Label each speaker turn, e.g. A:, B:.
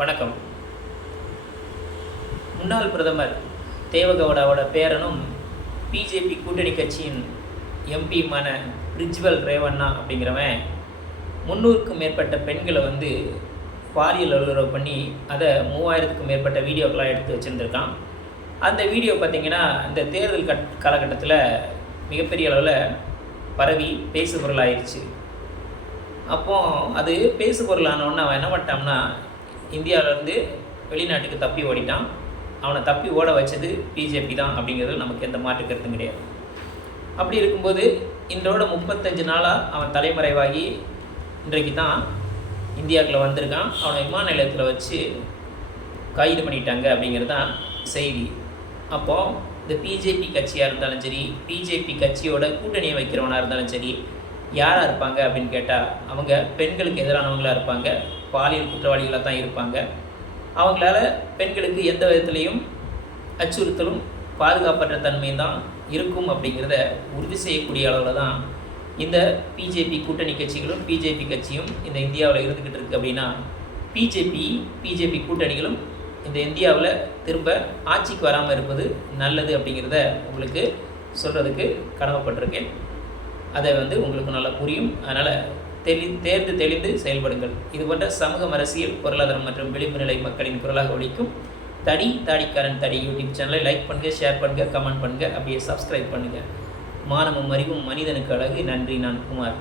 A: வணக்கம். முன்னாள் பிரதமர் தேவகவுடாவோட பேரனும் பிஜேபி கூட்டணி கட்சியின் எம்பியுமான பிரிஜ்வல் ரேவண்ணா அப்படிங்கிறவன் முந்நூறுக்கும் மேற்பட்ட பெண்களை வந்து பாலியல் அலுவலகம் பண்ணி அதை மூவாயிரத்துக்கும் மேற்பட்ட வீடியோக்கெலாம் எடுத்து வச்சுருந்துருக்கான். அந்த வீடியோ பார்த்திங்கன்னா இந்த தேர்தல் கட் காலகட்டத்தில் மிகப்பெரிய அளவில் பரவி பேசு பொருளாயிருச்சு அப்போது அது பேசு பொருளானோன்னு அவன் என்ன பண்ணிட்டான்னா இந்தியாவிலேருந்து வெளிநாட்டுக்கு தப்பி ஓடிட்டான். அவனை தப்பி ஓட வச்சது பிஜேபி தான் அப்படிங்கிறது நமக்கு எந்த மாற்று கருத்தும் கிடையாது. அப்படி இருக்கும்போது இன்றோட முப்பத்தஞ்சு நாளாக அவன் தலைமறைவாகி இன்றைக்கு தான் இந்தியாவுக்குள்ள வந்திருக்கான். அவனை விமான நிலையத்தில் வச்சு கைது பண்ணிட்டாங்க அப்படிங்கிறது தான் செய்தி. அப்போது இந்த பிஜேபி கட்சியாக இருந்தாலும் சரி பிஜேபி கட்சியோட கூட்டணியை வைக்கிறவனாக இருந்தாலும் சரி யாராக இருப்பாங்க அப்படின்னு கேட்டால் அவங்க பெண்களுக்கு எதிரானவங்களாக இருப்பாங்க. பாலியல் குற்றவாளிகளாக தான் இருப்பாங்க. அவங்களால பெண்களுக்கு எந்த விதத்துலேயும் அச்சுறுத்தலும் பாதுகாப்பற்ற தன்மையும் தான் இருக்கும் அப்படிங்கிறத உறுதி செய்யக்கூடிய அளவில் தான் இந்த பிஜேபி கூட்டணி கட்சிகளும் பிஜேபி கட்சியும் இந்த இந்தியாவில் இருந்துக்கிட்டு இருக்குது அப்படின்னா பிஜேபி பிஜேபி கூட்டணிகளும் இந்த இந்தியாவில் திரும்ப ஆட்சிக்கு வராமல் இருப்பது நல்லது அப்படிங்கிறத உங்களுக்கு சொல்கிறதுக்கு கடமைப்பட்டிருக்கேன். அதை வந்து உங்களுக்கு நல்லா புரியும். அதனால் தெளி தேர்ந்து தெளிந்து செயல்படுங்கள். இது போன்ற சமூக அரசியல் பொருளாதாரம் மற்றும் விளிம்பு நிலை மக்களின் குரலாக ஒழிக்கும் தடி தாடிக்காரன் தடி யூடியூப் சேனலை லைக் பண்ணுங்கள் ஷேர் பண்ணுங்கள் கமெண்ட் பண்ணுங்கள் அப்படியே சப்ஸ்கிரைப் பண்ணுங்கள் மானமும் அறிவும் மனிதனுக்கு அழகு. நன்றி நான் குமார்.